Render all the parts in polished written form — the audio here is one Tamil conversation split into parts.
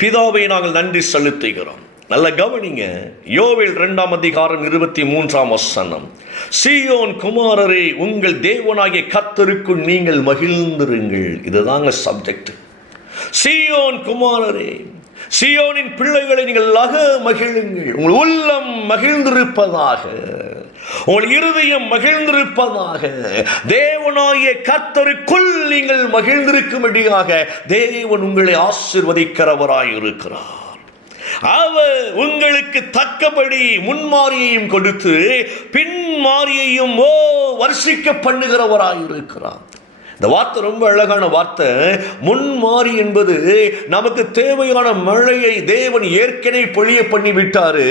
பிதாவை நாங்கள் நன்றி செலுத்துகிறோம். நல்ல கவனிங்க. யோவேல் 2:23 சீயோன் குமாரரே, உங்கள் தேவனாகிய கர்த்தருக்குள் நீங்கள் மகிழ்ந்திருங்கள். இதுதாங்க சப்ஜெக்ட். சீயோன் குமாரரே, சீயோனின் பிள்ளைகளை நீங்கள் மகிழுங்கள். உங்கள் உள்ளம் மகிழ்ந்திருப்பதாக, உங்கள் இருதயம் மகிழ்ந்திருப்பதாக. தேவனாகிய கர்த்தருக்குள் நீங்கள் மகிழ்ந்திருக்கும்படியாக தேவன் உங்களை ஆசீர்வதிக்கிறவராய் இருக்கிறார். அவர் உங்களுக்கு தக்கபடி முன்மாரியையும் கொடுத்து பின்மாரியையும் வர்ஷிக்க பண்ணுகிறவராய் இருக்கிறார். இந்த வார்த்தை ரொம்ப அழகான வார்த்தை. முன்மாறி என்பது நமக்கு தேவையான மழையை தேவன் ஏற்கனவே பொழிய பண்ணி விட்டாரு.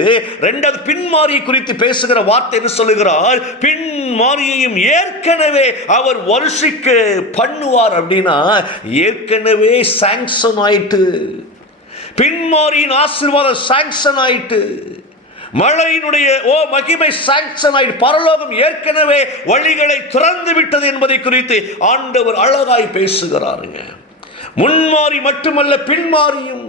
ரெண்டாவது பின்மாறி குறித்து பேசுகிற வார்த்தை என்ன சொல்லுகிறார்? பின்மாரியையும் ஏற்கனவே அவர் வருஷிக்க பண்ணுவார். அப்படின்னா ஏற்கனவே சாங்ஷன் ஆயிட்டு, பின்மாரியின் ஆசீர்வாதம் சாங்ஷன் ஆயிட்டு, மழையினுடைய மகிமை சாங்ஷன் ஆயிட்டு, பரலோகம் ஏற்கனவே வழிகளை திறந்து விட்டது என்பதை குறித்து ஆண்டவர் அழகாய் பேசுகிறாருங்க. முன்மாறி மட்டுமல்ல, பின்மாரியும்.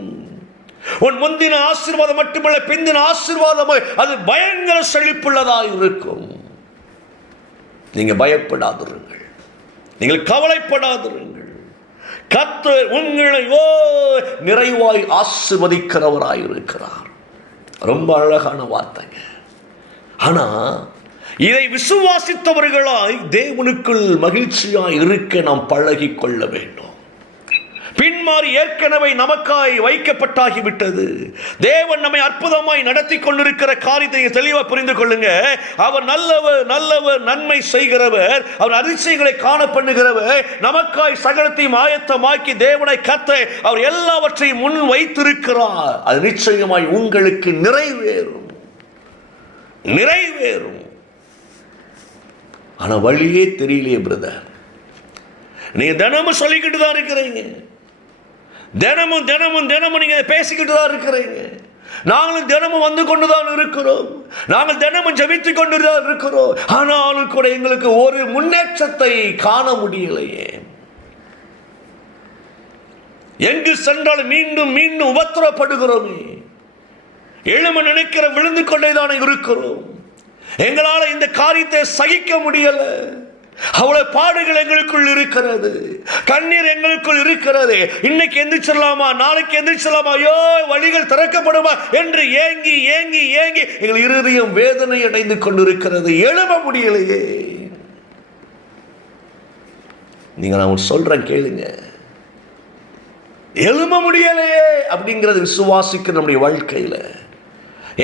உன் முந்தின ஆசீர்வாதம் மட்டுமல்ல, பிந்தின ஆசீர்வாதம் அது பயங்கர செழிப்புள்ளதாக இருக்கும். நீங்க பயப்படாதிருங்கள், நீங்கள் கவலைப்படாதிருங்கள். கர்த்தர் உங்களை நிறைவாய் ஆசீர்வதிக்கிறவராய் இருக்கிறார். ரொம்ப அழகான வார்த்தைங்க. ஆனா இதை விசுவாசித்தவர்களாய் தேவனுக்குள் மகிழ்ச்சியாய் இருக்க நாம் பழகி கொள்ள வேண்டும். பின்மாறி ஏற்கனவே நமக்காய் வைக்கப்பட்டாகிவிட்டது. தேவன் நம்மை அற்புதமாய் நடத்தி கொண்டிருக்கிற காரியத்தை தெளிவாக புரிந்து கொள்ளுங்க. அவர் நல்லவர், நல்லவர், நன்மை செய்கிறவர், அவர் அதிசயங்களை காண பண்ணுகிறவர், நமக்காய் சகலத்தையும் ஆயத்தமாக்கி தேவனை கத்த அவர் எல்லாவற்றையும் முன் வைத்திருக்கிறார். அது நிச்சயமாய் உங்களுக்கு நிறைவேறும், நிறைவேறும். ஆனா வழியே தெரியலையே பிரதர். நீங்க தினமும் சொல்லிக்கிட்டு தான் இருக்கிறீங்க, தினமும் தினமும் தினமும் நீங்க பேசிக்கிட்டு தான் இருக்கிறீங்க. நாங்களும் தினமும் வந்து கொண்டுதான் இருக்கிறோம், நாங்கள் தினமும் ஜெபித்துக் கொண்டுதான் இருக்கிறோம். ஆனாலும் கூட எங்களுக்கு ஒரு முன்னேற்றத்தை காண முடியலையே. எங்கு சென்றாலும் மீண்டும் மீண்டும் உபத்திரப்படுகிறோமே. எழும நினைக்கிற விழுந்து கொண்டேதானே இருக்கிறோம். எங்களால் இந்த காரியத்தை சகிக்க முடியல. அவ்வளவு பாடுகள் எங்களுக்குள் இருக்கிறது, கண்ணீர் எங்களுக்குள் இருக்கிறது. இன்னைக்கு எந்திரிச்சிடலாமா, நாளைக்கு எந்திரிச்சிடலாமா, ஐயோ வழிகள் திறக்கப்படுமா என்று ஏங்கி ஏங்கி ஏங்கி எங்கள் இருதயம் வேதனை அடைந்து கொண்டிருக்கிறது. எழும்ப முடியலையே. நீங்க நான் சொல்றேன் கேளுங்க, எழும்ப முடியலையே அப்படிங்கிறது விசுவாசிக்கிற நம்முடைய வாழ்க்கையில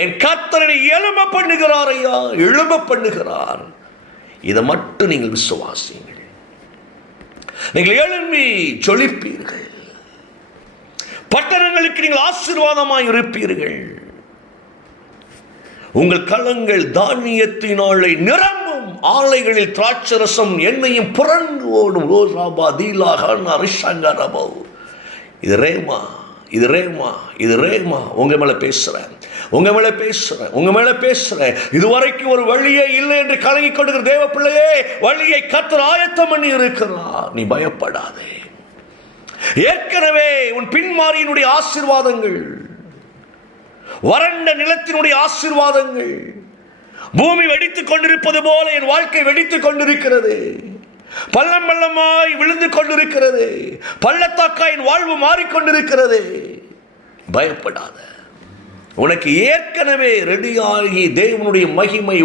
என் கர்த்தரை எழும்ப பண்ணுகிறார். ஐயா எழும்ப பண்ணுகிறார். இதை மட்டும் நீங்கள் விசுவாசியுங்கள். நீங்கள் எழும்பி ஜொலிப்பீர்கள். பட்டணங்களுக்கு நீங்கள் ஆசீர்வாதமாய் இருப்பீர்கள். உங்கள் களங்கள் தானியத்தினாலே நிரம்பும். ஆலைகளில் திராட்சரசம் எண்ணெயும் புரண்டு ஓடும். இது ரேமா, இது ரேமா, இது ரேமா. உங்க மேல பேசுறேன், உங்க மேல பேசுறேன், உங்க மேல பேசுறேன். இதுவரைக்கும் ஒரு வழியே இல்லை என்று கலங்கி கொண்டிருக்கிற தேவ பிள்ளையே, வழியை கர்த்தர் ஆயத்தம் பண்ணி இருக்கிறார். நீ பயப்படாதே. ஏற்கனவே உன் பின்மாரியினுடைய ஆசீர்வாதங்கள், வறண்ட நிலத்தினுடைய ஆசீர்வாதங்கள், பூமி வெடித்துக் கொண்டிருப்பது போல என் வாழ்க்கை வெடித்துக் கொண்டிருக்கிறது. பள்ளம் பள்ளமாய் விழுந்து கொண்டிருக்கிறது. பள்ளத்தாக்காயின் வாழ்வு மாறிக்கொண்டிருக்கிறது. பயப்படாத. உனக்கு ஏற்கனவே ரெடியாகி தேவனுடைய மகிமை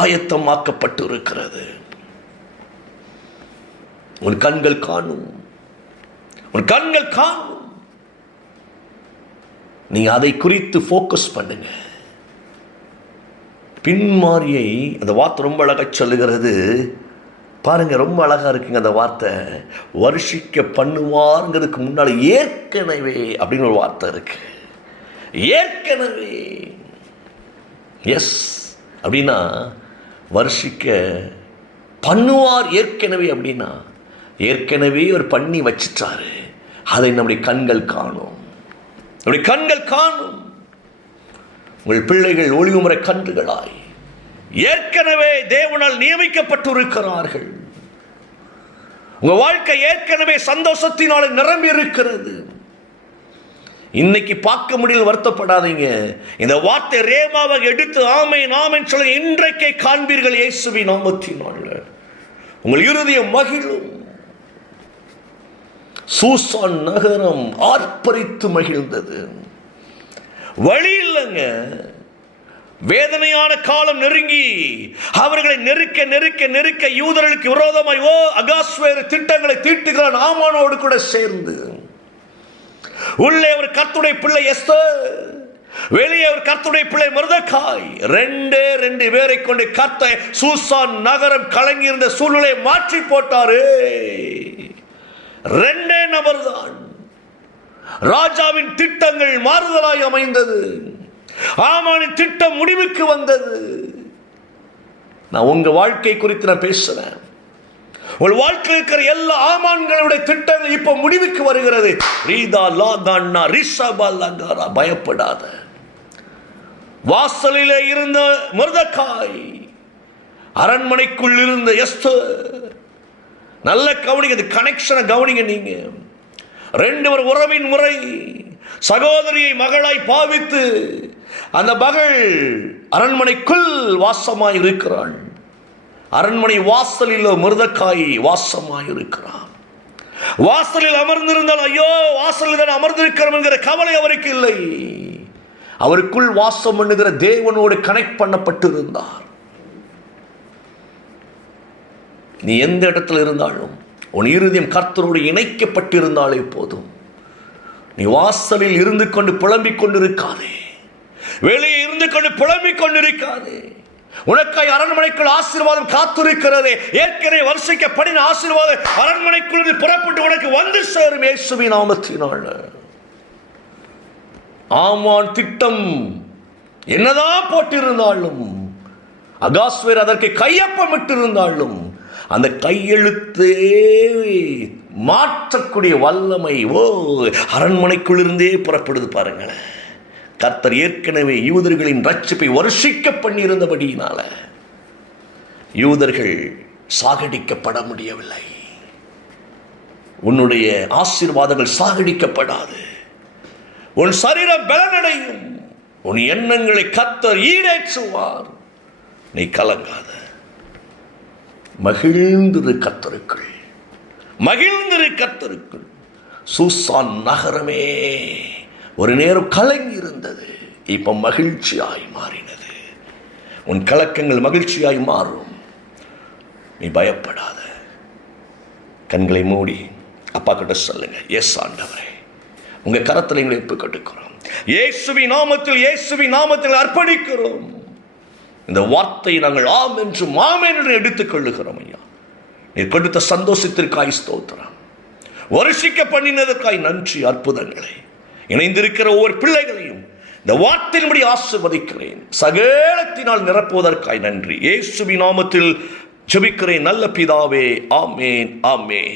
ஆயத்தமாக்கப்பட்டு இருக்கிறது. உன் கண்கள் காணும், உன் கண்கள் காணும். நீங்க அதை குறித்து போக்கஸ் பண்ணுங்க. பின்மாரியை அந்த வார்த்தை ரொம்ப அழகா சொல்லுகிறது பாருங்க. ரொம்ப அழகா இருக்குங்க அந்த வார்த்தை. வருஷிக்க பண்ணுவார்ங்கிறதுக்கு முன்னால ஏற்கனவே அப்படின்னு ஒரு வார்த்தை இருக்கு. ஏற்கனவே. எஸ் அப்படின்னா வருஷிக்க பண்ணுவார். ஏற்கனவே அப்படின்னா ஏற்கனவே ஒரு பண்ணி வச்சிட்டாரு. அதை நம்முடைய கண்கள் காணும், நம்முடைய கண்கள் காணும். உங்கள் பிள்ளைகள் ஒளிவுமுறை கன்றுகளாய் ஏற்கனவே தேவனால் நியமிக்கப்பட்டு இருக்கிறார்கள். உங்க வாழ்க்கை ஏற்கனவே சந்தோஷத்தினால நிரம்பி இருக்கிறது. இன்னைக்கு பார்க்க முடியல, வருத்தப்படாதீங்க. இந்த வார்த்தை ரேமாவாக எடுத்து ஆமென் ஆமென் சொல்ல இன்றைக்கே காண்பீர்கள். இயேசுவின் நாமத்தினால் உங்கள் இருதயம் மகிழும். சூசான் நகரம் ஆர்ப்பரித்து மகிழ்ந்தது. வழி இல்லைங்க. வேதனையான காலம் நெருங்கி அவர்களை நெருக்க நெருக்க நெருக்க யூதர்களுக்கு விரோதமாய் அகாஸ்வேறு திட்டங்களை தீட்டுகிறான் ஆமானோடு கூட சேர்ந்து. உள்ளே ஒரு கர்த்தருடைய பிள்ளை எஸ்தர், வெளியே ஒரு கர்த்தருடைய பிள்ளை மொர்தெகாய். ரெண்டு பேரை கொண்டு கர்த்தர் சூசான் நகரம் கலங்கி இருந்த சூழ்நிலையை மாற்றி போட்டாரு. 2 நபர்தான். ராஜாவின் திட்டங்கள் மாறுதலாய் அமைந்தது. ஆமானின் திட்டம் முடிவுக்கு வந்தது. நான் உங்க வாழ்க்கை குறித்து நான் பேசுறேன். உங்கள் வாழ்க்கையில் இருக்கிற எல்லா ஆமான்களுடைய திட்டங்கள் இப்ப முடிவுக்கு வருகிறது. பயப்படாத. வாசலிலே இருந்த மொர்தெகாய், அரண்மனைக்குள் இருந்த எஸ்தர். நல்ல கவனிங்க, கனெக்ஷனை கவனிங்க. நீங்க 2 உறவின் முறை. சகோதரியை மகளாய் பாவித்து அந்த மகள் அரண்மனைக்குள் வாசமாய் இருக்கிறாள். அரண்மனை வாசலில் மொர்தெகாய் வாசமாய் இருக்கிறான். வாசலில் அமர்ந்திருந்தால் ஐயோ வாசலில் தான் அமர்ந்திருக்கிறோம் என்கிற கவலை அவருக்கு இல்லை. அவருக்குள் வாசம் பண்ணுகிற தேவனோடு கனெக்ட் பண்ணப்பட்டு இருந்தார். நீ எந்த இடத்துல இருந்தாலும் உன் இருதயம் கர்த்தரோடு இணைக்கப்பட்டிருந்தாலே போதும். நீ வாசலில் இருந்து கொண்டு புலம்பிக் கொண்டிருக்காதே, வெளியே இருந்து கொண்டு புலம்பிக் கொண்டிருக்காதே. உனக்காய் அரண்மனைக்குள் ஆசீர்வாதம் காத்திருக்கிறது. ஏற்கனவே வரிசைக்கப்படின ஆசீர்வாதம் அரண்மனைக்குள் புறப்பட்டு உனக்கு வந்து சேரும். இயேசுவின் நாமத்தினால். ஆமான் திட்டம் என்னதான் போட்டிருந்தாலும், அகாஸ்வேர் அதற்கு கையொப்பமிட்டு இருந்தாலும், அந்த கையெழுத்தே மாற்றக்கூடிய வல்லமை அரண்மனைக்குள் இருந்தே புறப்படுது. பாருங்களேன், கர்த்தர் ஏற்கனவே யூதர்களின் ரட்சிப்பை வருஷிக்க பண்ணியிருந்தபடியினால யூதர்கள் சாகடிக்கப்பட முடியவில்லை. உன்னுடைய ஆசீர்வாதங்கள் சாகடிக்கப்படாது. உன் சரீரம் பலனடையும். உன் எண்ணங்களை கர்த்தர் ஈடேற்றுவார். நீ கலங்காத. மகிழ்ந்திரு கர்த்தருக்குள், மகிழ்ந்திரு கர்த்தருக்குள். சூசான் நகரமே ஒரு நேரம் கலங்கி இருந்தது, இப்ப மகிழ்ச்சியாய் மாறினது. உன் கலக்கங்கள் மகிழ்ச்சியாய் மாறும். நீ பயப்படாத. கண்களை மூடி அப்பா கிட்ட சொல்லுங்க, எஸ் ஆண்டவரே, உங்க கரத்தில் எங்களை ஒப்புக்கொடுக்கிறோம். இயேசுவின் நாமத்தில், இயேசுவின் நாமத்தில் அர்ப்பணிக்கிறோம். இந்த வார்த்தையை நாங்கள் ஆம் என்று மாமேன் என்று எடுத்துக் கொள்ளுகிறோம். ஐயா, நீ கொடுத்த சந்தோஷத்திற்காய் ஸ்தோத்திரம். வருஷிக்க பண்ணினதற்காய் நன்றி. அற்புதங்களை இணைந்திருக்கிற ஒவ்வொரு பிள்ளைகளையும் இந்த வார்த்தையின்படி ஆசீர்வதிக்கிறேன். சகலத்தினால் நிரப்புவதற்காய் நன்றி. இயேசுவின் நாமத்தில் ஜெபிக்கிறேன் நல்ல பிதாவே. ஆமேன், ஆமேன்.